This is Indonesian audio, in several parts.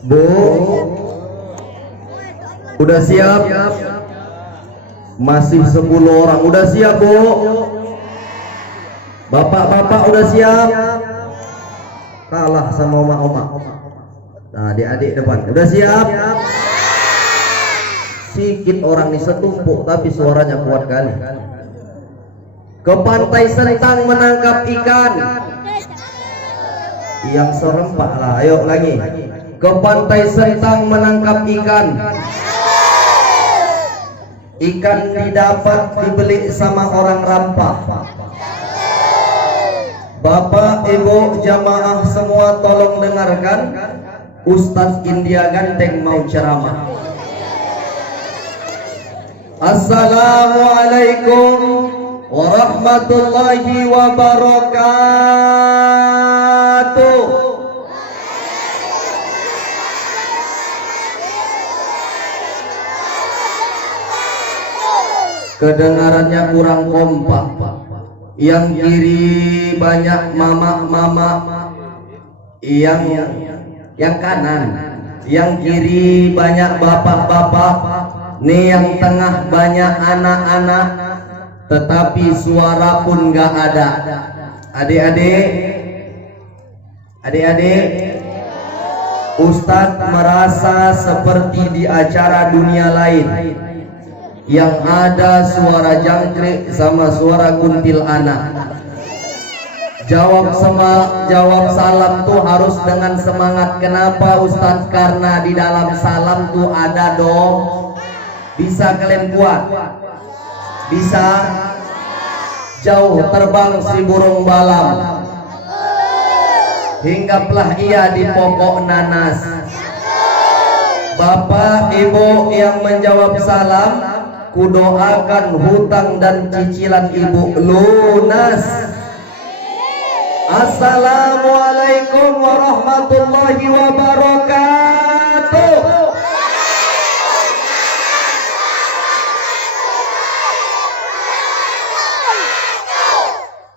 Bu, udah siap? Masih 10 orang. Udah siap, Bu? Bapak-bapak udah siap? Kalah sama oma-oma. Nah, adik-adik depan. Udah siap? Sikit orang nih setumpuk tapi suaranya kuat kali. Ke pantai Sentang menangkap ikan. Yang serempak lah. Ayo lagi. Ke pantai Sentang menangkap ikan. Ikan didapat dibeli sama orang rampah. Bapak, Ibu, jamaah semua tolong dengarkan. Ustadz India Ganteng mau ceramah. Assalamualaikum warahmatullahi wabarakatuh. Kedengarannya kurang kompak. Yang kiri banyak mama-mama, yang kanan, yang kiri banyak bapak-bapak, nih yang tengah banyak anak-anak, tetapi suara pun gak ada. Adik-adik, Ustadz merasa seperti di acara dunia lain yang ada suara jangkrik sama suara kuntil anak. Jawab salam tuh harus dengan semangat. Kenapa Ustadz? Karena di dalam salam tuh ada dong. Bisa kalian buat? Bisa? Jauh terbang si burung balam, hinggaplah ia di pokok nanas. Bapak Ibu yang menjawab salam, kudoakan hutang dan cicilan ibu lunas. Assalamualaikum warahmatullahi wabarakatuh.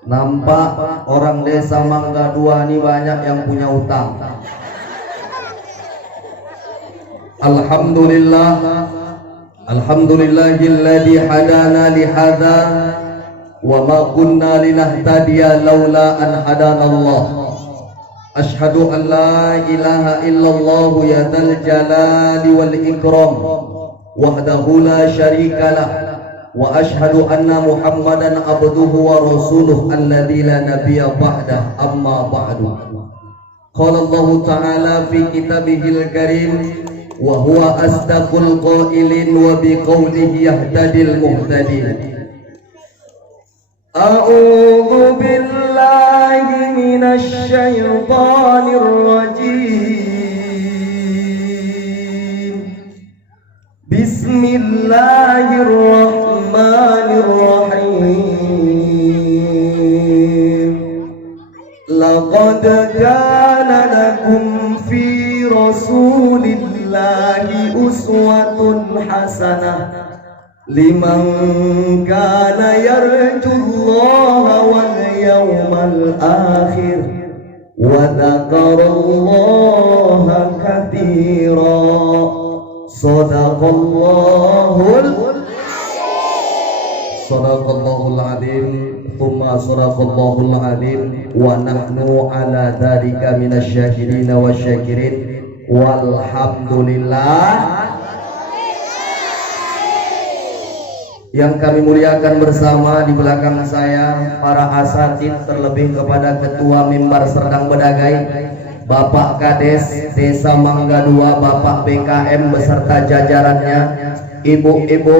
Nampak orang desa Mangga Dua ini banyak yang punya hutang. Alhamdulillah. Alhamdulillahilladzi hadana li hadza wa ma kunna linahtadiya laula an hadanallah. Asyhadu an la ilaha illallah ya dzal jalali wal ikram wahdahu la syarikalah wa asyhadu anna muhammadan abduhu wa rasuluh alladzi la nabiyya ba'dah amma ba'du. Qala Allah ta'ala fi kitabihil karim wa huwa asdaqul qailin wa biqaulihi yahtadil muhtadin. A'udzu billahi minasy syaithanir rajim. Bismillahirrahmanirrahim. Laqad kana lakum fi rasulillahi uswatun hasanah liman kana yarjullaha wal yawmal akhir wa dzakarallaha katsira. Sadaqallahul azim, thumma sadaqallahul azim, wa nahnu ala dzalika minasyahidin wasyakirin walhamdulillah. Yang kami muliakan bersama di belakang saya para asatid, terlebih kepada Ketua Mimbar Serdang Bedagai, Bapak Kades Desa Mangga Dua, Bapak BKM beserta jajarannya, ibu-ibu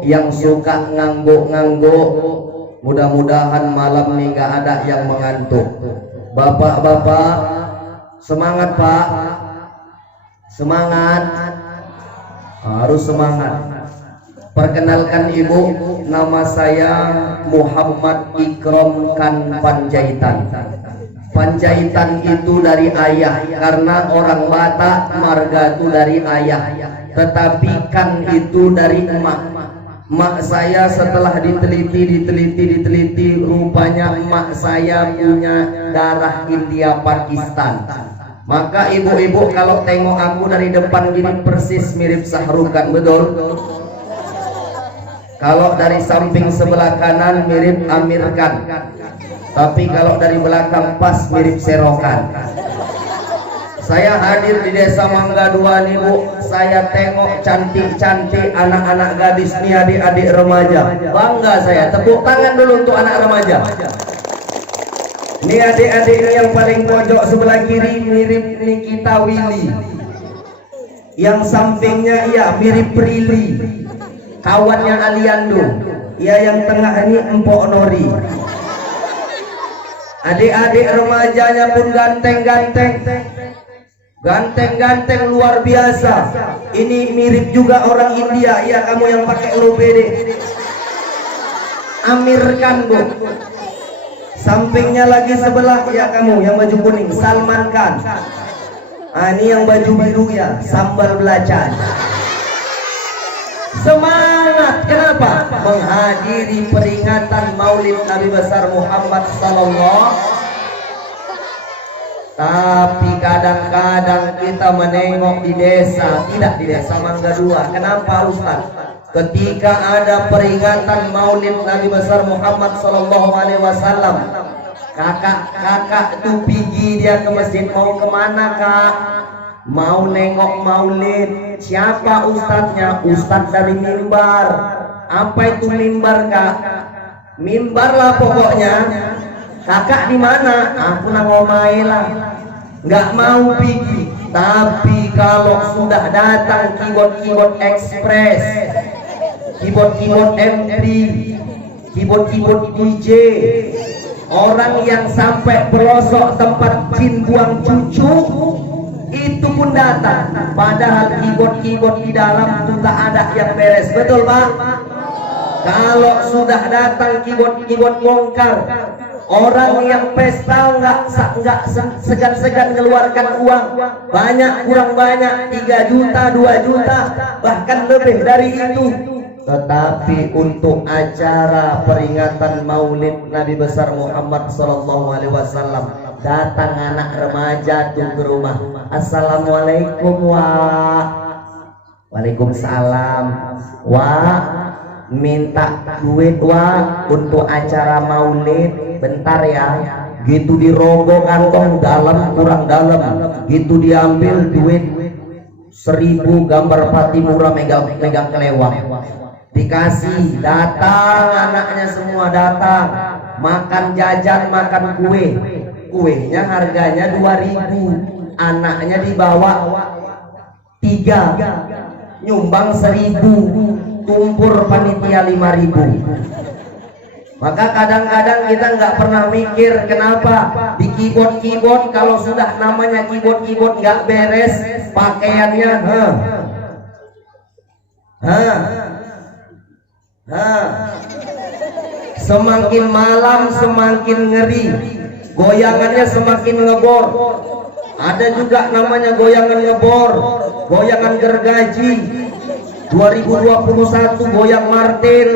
yang suka ngangguk-ngangguk, mudah-mudahan malam ini gak ada yang mengantuk. Bapak-bapak semangat Pak, semangat, harus semangat. Perkenalkan Ibu, nama saya Muhammad Ikram Kan Panjaitan. Panjaitan itu dari ayah, karena orang Batak marga itu dari ayah. Tetapi Kan itu dari emak. Emak saya setelah diteliti, rupanya emak saya punya darah India Pakistan. Maka ibu-ibu kalau tengok aku dari depan gini persis mirip Sahrukan, betul? Kalau dari samping sebelah kanan mirip Amir Khan, tapi kalau dari belakang pas mirip Serokan. Saya hadir di Desa Mangga Dua nih Bu, saya tengok cantik-cantik anak-anak gadis nih, adik-adik remaja. Bangga saya, tepuk tangan dulu untuk anak remaja. Ini adik-adik ini yang paling pojok sebelah kiri mirip Nikita Willy. Yang sampingnya iya mirip Prilly, kawannya Aliando. Ya yang tengah ini Empok Nori. Adik-adik remajanya pun ganteng-ganteng. Ganteng-ganteng luar biasa. Ini mirip juga orang India. Ya kamu yang pakai low BD. Amir Khan Bu. Sampingnya lagi sebelah ya kamu yang baju kuning Salman Khan. Ini yang baju biru ya Sambal Belacan. Semangat, kenapa? Menghadiri peringatan Maulid Nabi besar Muhammad sallallahu. Tapi kadang-kadang kita menengok di desa, tidak di Desa Mangga Dua. Kenapa Ustaz? Ketika ada peringatan Maulid Nabi besar Muhammad sallallahu alaihi wasallam, kakak tuh pergi dia ke masjid. Mau kemana Kak? Mau nengok Maulid. Siapa ustadznya? Ustadz dari mimbar. Apa itu mimbar Kak? Mimbar lah pokoknya. Kakak di mana? Aku nang omai lah. Nggak mau pergi. Tapi kalau sudah datang keyboard Express, keyboard MP, keyboard DJ, orang yang sampai pelosok tempat jin buang cucu itu pun datang. Padahal keyboard di dalam itu tak ada yang beres. Betul Pak? Kalau sudah datang keyboard bongkar, orang yang pesta nggak segan-segan mengeluarkan uang banyak, kurang banyak, 3 juta, 2 juta, bahkan lebih dari itu. Tetapi untuk acara peringatan Maulid Nabi besar Muhammad sallallahu alaihi wasallam, datang anak remaja tuh ke rumah. Assalamualaikum Waalaikumsalam. Minta duit untuk acara Maulid. Bentar ya. Gitu dirogoh kantong dalam kurang dalam. Gitu diambil duit 1000 gambar Patimura megang kelewang. Dikasih, datang anaknya semua datang. Makan jajan, makan kue. Kuenya harganya 2000. Anaknya dibawa 3. Nyumbang 1000. Tumpur panitia 5000. Maka kadang-kadang kita nggak pernah mikir kenapa di keyboard kalau sudah namanya keyboard nggak beres pakaiannya semakin malam semakin ngeri, goyangannya semakin ngebor. Ada juga namanya goyangan ngebor, goyangan gergaji. 2021 goyang Martin,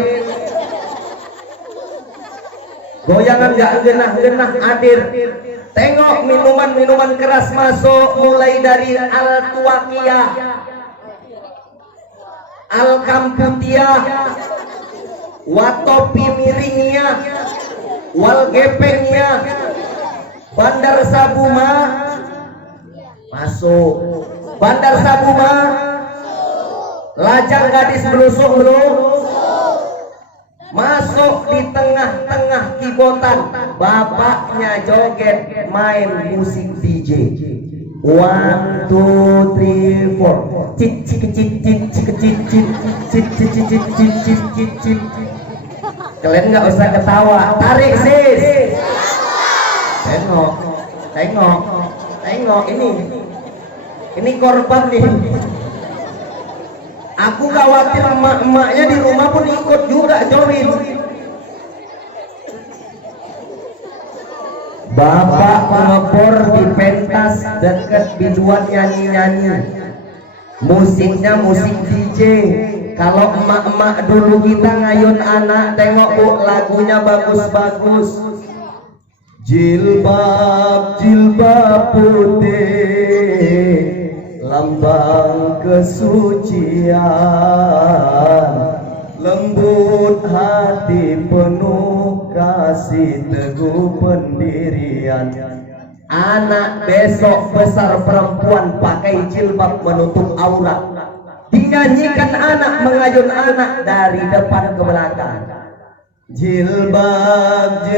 goyangan gak genah-genah hadir. Tengok minuman keras masuk, mulai dari Al-Tuwakiyah, Al-Kamputia, Watopi miringnya, Wal gepengnya, Bandar Sabuma masuk, Bandar Sabuma. Lajang gadis belusuk masuk di tengah-tengah kibotan. Bapaknya joget main musik DJ. 1, 2, 3, 4. Cik cik cik cik cik cik cik cik cik cik cik cik cik cik. Kalian nggak usah ketawa. Tarik sis. Tengok ini korban nih. Aku khawatir emak-emaknya di rumah pun ikut juga join. Bapak ngebor di pentas dekat biduan nyanyi-nyanyi. Musiknya musik DJ. Kalau emak-emak dulu kita ngayun anak, tengok Bu, lagunya bagus-bagus. Jilbab putih, lambang kesucian, lembut hati penuh kasih, teguh pendirian. Anak besok besar perempuan pakai jilbab menutup aurat, dinyanyikan anak mengayun anak dari depan ke belakang. Jilbab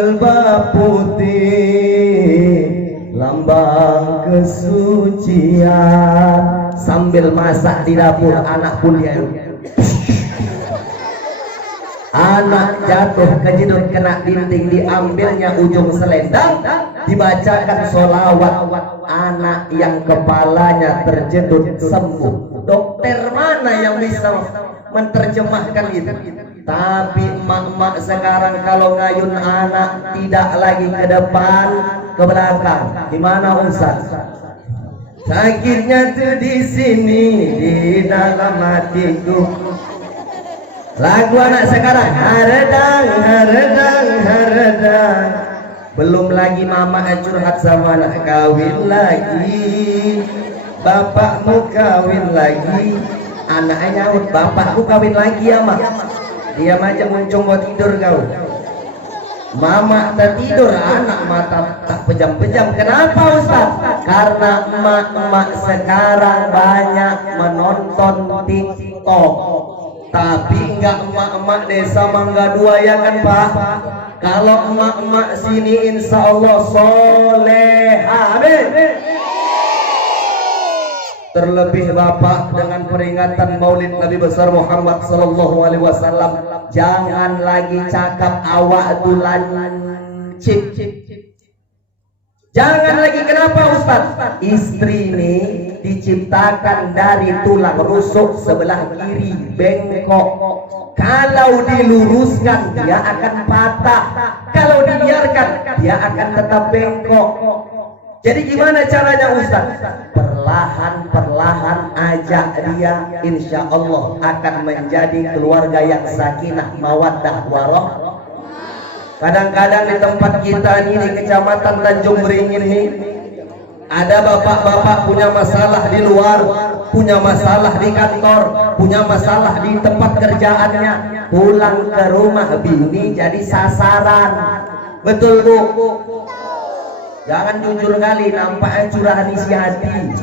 putih, lambang kesucian. Sambil masak di dapur anak pun dia, anak jatuh kejedut kena dinding, diambilnya ujung selendang, dibacakan sholawat, anak yang kepalanya terjedut sembuh. Dokter mana yang bisa menerjemahkan itu? Tapi emak-emak sekarang kalau ngayun anak tidak lagi ke depan ke belakang. Gimana Ustaz? Sakitnya tuh di sini di dalam hatiku. Lagu anak sekarang haredang haredang haredang. Belum lagi mama curhat sama anak, kawin lagi, bapakmu kawin lagi. Anaknya nyaut, bapakku kawin lagi ya mak. Dia macam muncung mau tidur kau. Mama tertidur, anak mata tak pejam-pejam. Kenapa Ustaz? Karena emak-emak sekarang banyak menonton TikTok. Tapi enggak emak-emak desa Mangga Dua ya kan Pak? Kalau emak-emak sini insya Allah soleha. Amin. Terlebih Bapak dengan peringatan Maulid Nabi besar Muhammad sallallahu alaihi wasallam, jangan lagi cakap awak dulan cip. Jangan lagi. Kenapa Ustaz? Istri ini diciptakan dari tulang rusuk sebelah kiri bengkok. Kalau diluruskan dia akan patah, kalau dibiarkan dia akan tetap bengkok. Jadi gimana caranya Ustaz? Perlahan-perlahan ajak dia, insya Allah akan menjadi keluarga yang sakinah mawaddah warahmah. Kadang-kadang di tempat kita ini di Kecamatan Tanjung Beringin ini ada bapak-bapak punya masalah di luar, punya masalah di kantor, punya masalah di tempat kerjaannya, pulang ke rumah bini jadi sasaran. Betul Bu? Jangan jujur kali, nampaknya curahan isi hati.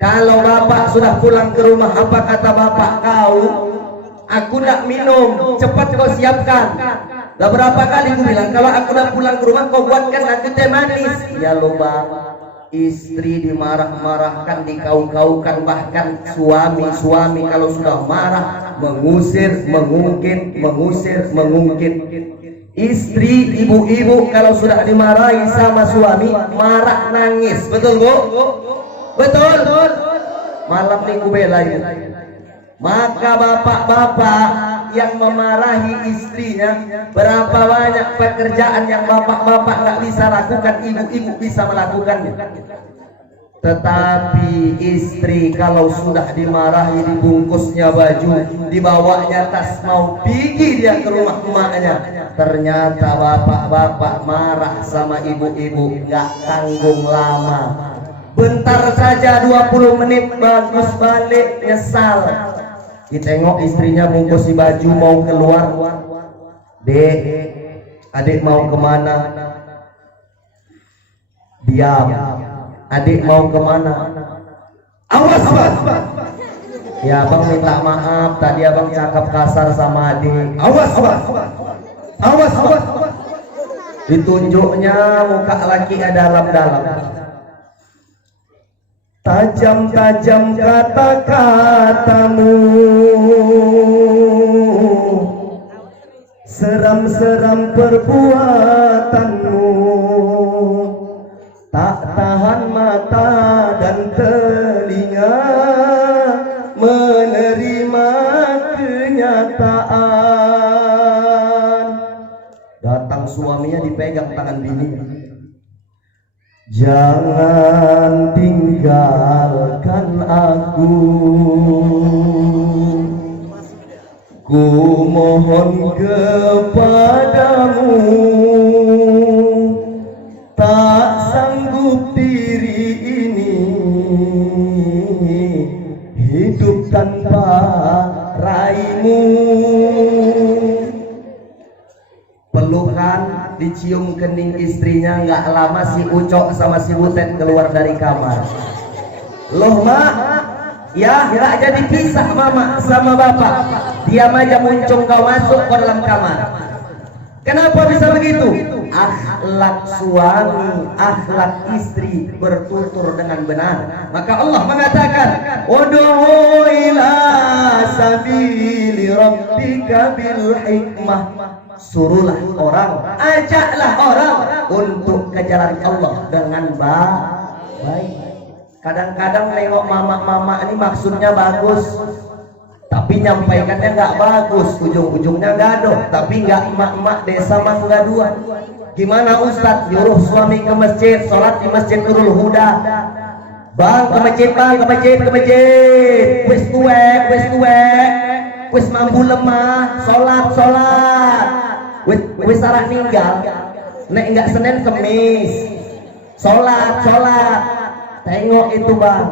Kalau bapak sudah pulang ke rumah, apa kata bapak kau? Aku nak minum, cepat kau siapkan. Lah berapa kali aku bilang, kalau aku nak pulang ke rumah kau buatkan aku teh manis. Ya lo bang, istri dimarah-marahkan, dikau-kaukan, bahkan suami kalau sudah marah mengusir, mengungkit, mengusir, mengungkit. Istri, ibu-ibu kalau sudah dimarahi sama suami marah nangis. Betul Bu? Betul. Malam minggu bela itu. Maka bapak-bapak yang memarahi istrinya, berapa banyak pekerjaan yang bapak-bapak nggak bisa lakukan, ibu-ibu bisa melakukannya. Tetapi istri kalau sudah dimarahi, dibungkusnya baju, dibawanya tas, mau pergi dia ke rumah emaknya, ternyata bapak-bapak marah sama ibu-ibu, nggak tanggung lama. Bentar saja 20 menit bagus balik nyesal. Ditengok istrinya bungkus baju mau keluar. Dek, adik mau kemana? Diam. Adik mau kemana? Awas Bang. Ya Bang minta maaf, tadi Abang cakap kasar sama adik. Awas. Ditunjuknya muka laki dalam-dalam. Tajam-tajam kata-katamu, seram-seram perbuatanmu, tak tahan mata dan telinga menerima kenyataan. Datang suaminya dipegang tangan bininya. Jangan tinggalkan aku, ku mohon kepadamu. istrinya. Nggak lama si Ucok sama si Butet keluar dari kamar. Loh mak, ya nggak jadi pisah mama sama bapak. Diam aja muncung kau masuk ke dalam kamar. Kenapa bisa begitu? Akhlak suami, akhlak istri bertutur dengan benar. Maka Allah mengatakan, ud'u ila sabili rabbika bil hikmah. Suruhlah orang, ajaklah orang untuk ke jalan Allah dengan baik. Kadang-kadang nengok mama-mama ini maksudnya bagus, tapi nyampaikannya nggak bagus, ujung-ujungnya gaduh. Tapi nggak emak-emak desa Mangga Dua. Gimana Ustadz nyuruh suami ke masjid, sholat di Masjid Nurul Huda. Bang ke masjid, bang ke masjid. Wis tuwek, wis mampu lemah, sholat. Wis arah ninggal. Nek nggak Senin Kemis, sholat. Tengok itu bang,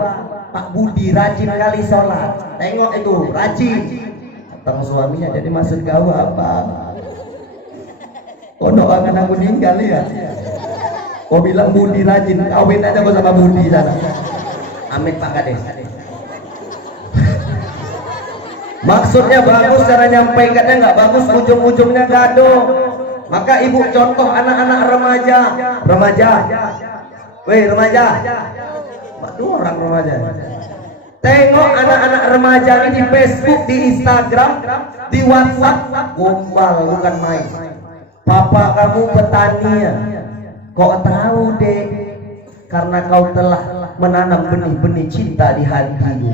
Pak Budi rajin kali sholat. Tengok itu rajin. Datang suaminya, jadi maksud kau apa? Kau doakan aku ninggal ya? Kau bilang Budi rajin, kawin aja kau sama Budi sana. Amit Pak Kades. Maksudnya bagus, cara nyampaikannya nggak bagus, ujung-ujungnya gaduh. Maka ibu contoh anak-anak remaja. Weh remaja. Dua orang remaja. Tengok anak-anak remaja ini di Facebook, di Instagram, di WhatsApp, gombal bukan main. Papa kamu petani ya? Kok tahu dek? Karena kau telah menanam benih-benih cinta di hatimu.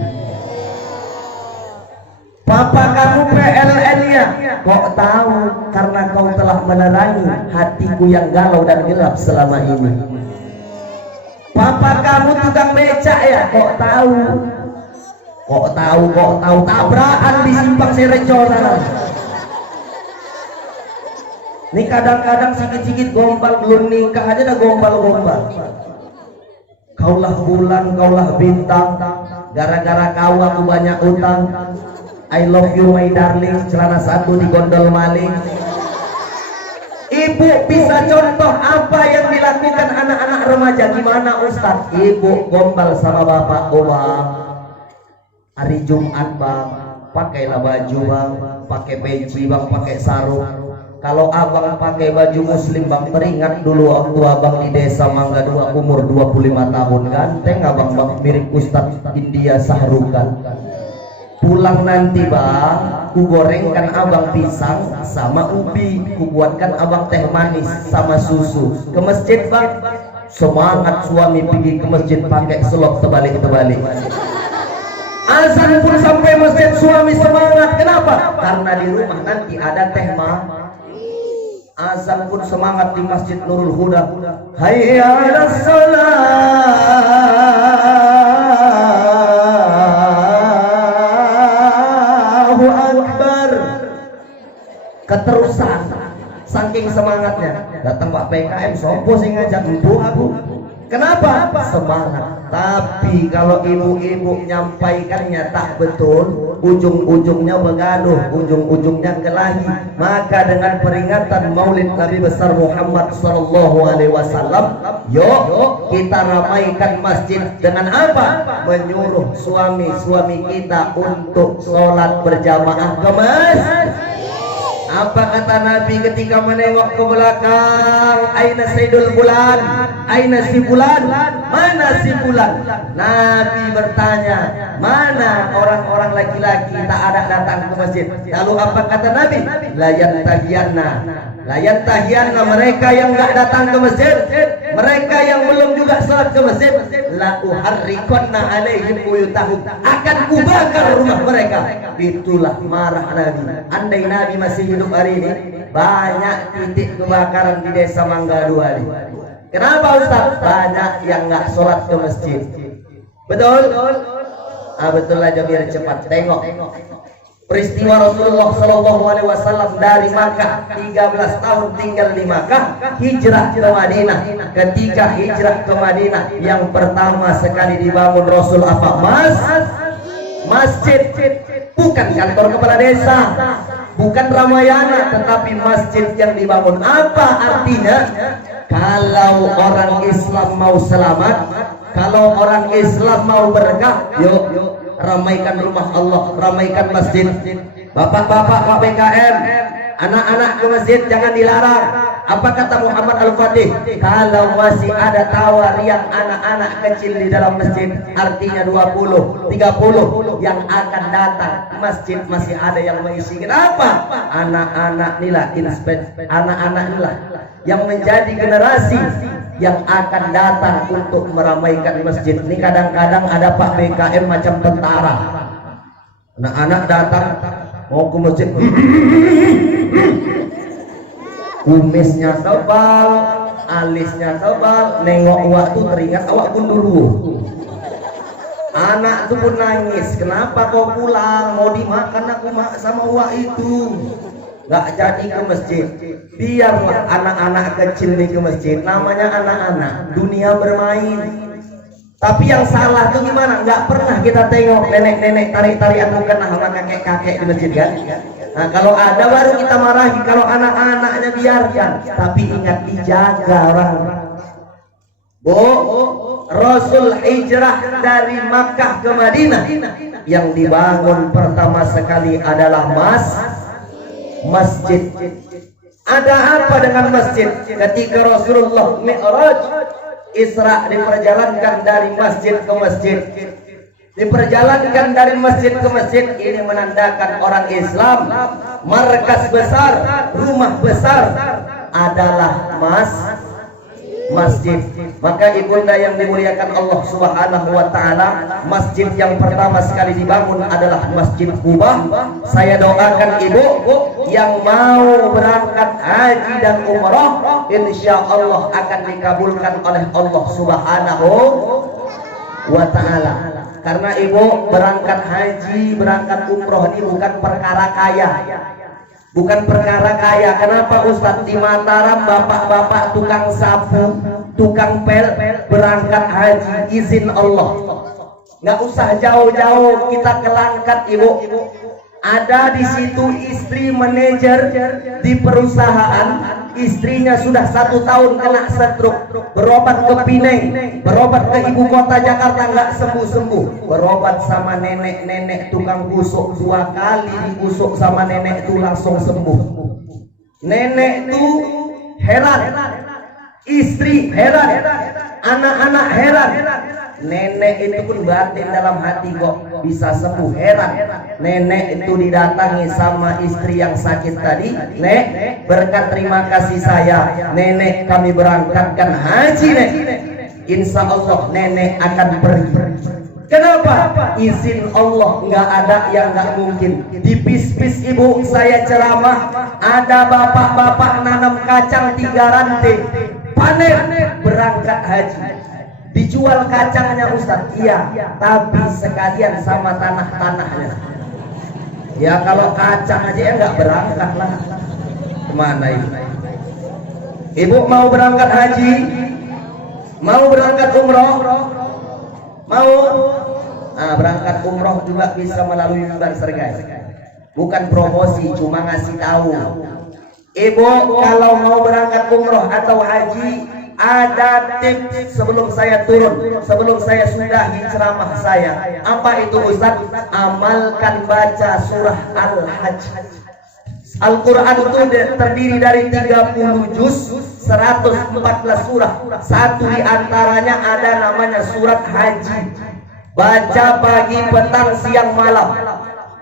Papa kamu PLN ya? Kok tahu? Karena kau telah menerangi hatiku yang galau dan gelap selama ini. Papa kamu tukang becak ya? Kok tahu? Tabrakan di simpang Serejo sana. Ini kadang-kadang sikit-sikit gombal, belum nikah aja udah gombal. Kaulah bulan, kaulah bintang, gara-gara kau aku banyak utang. I love you my darling, celana satu digondol maling. Ibu bisa contoh apa yang dilakukan anak-anak remaja? Gimana Ustaz? Ibu gombal sama bapak, bang, hari Jumat bang, pakailah baju bang, pakai peci bang, pakai sarung. Kalau abang pakai baju muslim bang, teringat dulu waktu abang di desa Mangga Dua umur 25 tahun, ganteng abang bang, mirip Ustaz India Sahrukan. Pulang nanti bang, ku gorengkan abang pisang sama ubi, ku buatkan abang teh manis sama susu. Ke masjid bang, semangat suami pergi ke masjid pakai selop terbalik-terbalik. Azan pun sampai masjid suami semangat. Kenapa? Karena di rumah nanti ada teh manis. Azan pun semangat di Masjid Nurul Huda. Hayya 'alas Allahu Akbar. Keterusan, saking semangatnya. Datang Pak PKM, sopo sing ngajak aku. Kenapa? Semangat. Tapi kalau ibu-ibu nyampaikannya tak betul, ujung-ujungnya begaduh, ujung-ujungnya kelahi. Maka dengan peringatan Maulid Nabi besar Muhammad SAW, yuk kita ramaikan masjid dengan apa? Menyuruh suami-suami kita untuk sholat berjamaah ke masjid. Apa kata Nabi ketika menengok ke belakang? Aina Sayyidul Bulan? Aina si bulan? Mana si bulan? Nabi bertanya, mana orang-orang laki-laki tak ada datang ke masjid? Lalu apa kata Nabi? Layan tahiyanna mereka yang enggak datang ke masjid, mereka yang belum juga salat ke masjid, la uharriqanna alaihim buyutahum, akan kubakar rumah mereka. Itulah marah Nabi. Andai Nabi masih hidup hari ini, banyak titik kebakaran di desa Mangga Dua ini. Kenapa Ustaz? Banyak yang nggak sholat ke masjid. Betul? Betul aja biar cepat. Tengok peristiwa Rasulullah SAW dari Makkah, 13 tahun tinggal di Makkah, hijrah ke Madinah. Ketika hijrah ke Madinah, yang pertama sekali dibangun Rasul apa? Masjid. Bukan kantor kepala desa, bukan Ramayana, tetapi masjid yang dibangun. Apa artinya? Kalau orang Islam mau selamat, kalau orang Islam mau berkah, yuk ramaikan rumah Allah, ramaikan masjid. Bapak-bapak Pak PKM, anak-anak ke masjid jangan dilarang. Apa kata Muhammad Al-Fatih? Kalau masih ada tawar yang anak-anak kecil di dalam masjid, artinya 20, 30 yang akan datang, masjid masih ada yang mengisi. Kenapa? Anak-anak inilah anak-anak inilah yang menjadi generasi yang akan datang untuk meramaikan masjid. Ini kadang-kadang ada Pak BKM macam tentara. Anak-anak datang mau ke masjid, kumisnya tebal, alisnya tebal, nengok awak tuh teringat awak pun dulu. Anak tuh pun nangis, kenapa kau pulang? Mau dimakan aku sama awak itu. Gak jadi ke masjid. Biarlah anak-anak kecil nih ke masjid, namanya anak-anak, dunia bermain. Tapi yang salah tuh gimana? Nggak pernah kita tengok nenek-nenek tarik-tarikan mukena sama kakek-kakek di masjid kan? Nah kalau ada baru kita marahi, kalau anak-anaknya biarkan. Tapi ingat dijaga orang. Rasul hijrah dari Makkah ke Madinah, yang dibangun pertama sekali adalah masjid. Ada apa dengan masjid? Ketika Rasulullah Mi'raj, Isra, diperjalankan dari masjid ke masjid, diperjalankan dari masjid ke masjid. Ini menandakan orang Islam, markas besar, rumah besar adalah masjid. Maka ibunda yang dimuliakan Allah Subhanahu wa taala, masjid yang pertama sekali dibangun adalah Masjid Quba. Saya doakan ibu yang mau berangkat haji dan umrah, insya Allah akan dikabulkan oleh Allah Subhanahu wa taala. Karena ibu berangkat haji, berangkat umroh ini bukan perkara kaya. Bukan perkara kaya. Kenapa Ustadz? Di Mataram bapak-bapak tukang sapu, tukang pel berangkat haji izin Allah. Nggak usah jauh-jauh kita ke Langkat ibu. Ada di situ istri manajer di perusahaan, istrinya sudah 1 tahun kena stroke, berobat ke Pineng, berobat ke ibu kota Jakarta nggak sembuh-sembuh, berobat sama nenek-nenek tukang busuk, 2 kali digusuk sama nenek itu langsung sembuh. Nenek itu heran, istri heran, anak-anak heran. Nenek itu pun batin dalam hati kok bisa sembuh, heran. Nenek itu didatangi sama istri yang sakit tadi. Nek, berkat terima kasih saya, nenek kami berangkatkan haji nek. Insya Allah nenek akan pergi. Kenapa? Izin Allah, nggak ada yang nggak mungkin. Di pis-pis ibu saya ceramah, ada bapak-bapak nanam kacang 3 rantai, panen berangkat haji. Dijual kacangnya Ustaz, iya, tapi sekalian sama tanah-tanahnya. Ya kalau kacang aja ya nggak berangkat lah. Kemana itu? Ibu mau berangkat haji, mau berangkat umroh, mau berangkat umroh juga bisa melalui Mimbar Sergai. Bukan promosi, cuma ngasih tahu. Ibu kalau mau berangkat umroh atau haji, ada tips sebelum saya turun, sebelum saya sudahi ceramah saya. Apa itu Ustaz? Amalkan baca surah Al-Hajj. Al-Quran itu terdiri dari 30 juz, 114 surah. Satu di antaranya ada namanya surat haji. Baca pagi, petang, siang, malam.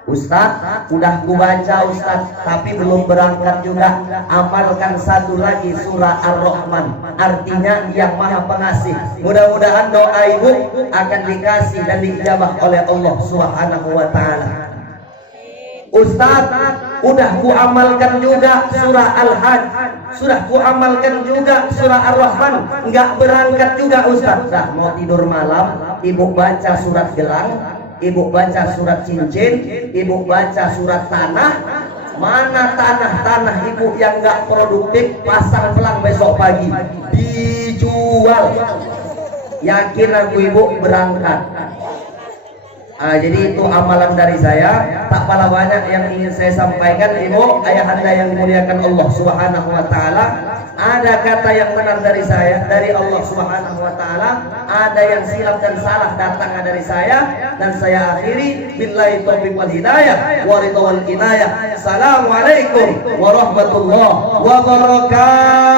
Ustaz, udah ku baca Ustaz, tapi belum berangkat juga. Amalkan satu lagi surah Ar-Rahman, artinya yang maha pengasih. Mudah-mudahan doa ibu akan dikasih dan diijabah oleh Allah Subhanahu wa ta'ala. Ustaz, udah ku amalkan juga surah Al-Hajj, sudah ku amalkan juga surah Ar-Rahman, nggak berangkat juga Ustaz. Nah, mau tidur malam, ibu baca surat gelang, ibu baca surat cincin, ibu baca surat tanah. Mana tanah-tanah ibu yang nggak produktif, pasang pelang besok pagi, dijual. Yakin aku ibu berangkat. Jadi itu amalan dari saya. Tak pala banyak yang ingin saya sampaikan, ibu ayahanda yang dimuliakan Allah Subhanahu wa taala. Ada kata yang benar dari saya, dari Allah Subhanahu wa taala. Ada yang silap dan salah datang dari saya, dan saya akhiri billahi taufiq wal hidayah wa ridha wal inayah. Assalamualaikum warahmatullahi wabarakatuh.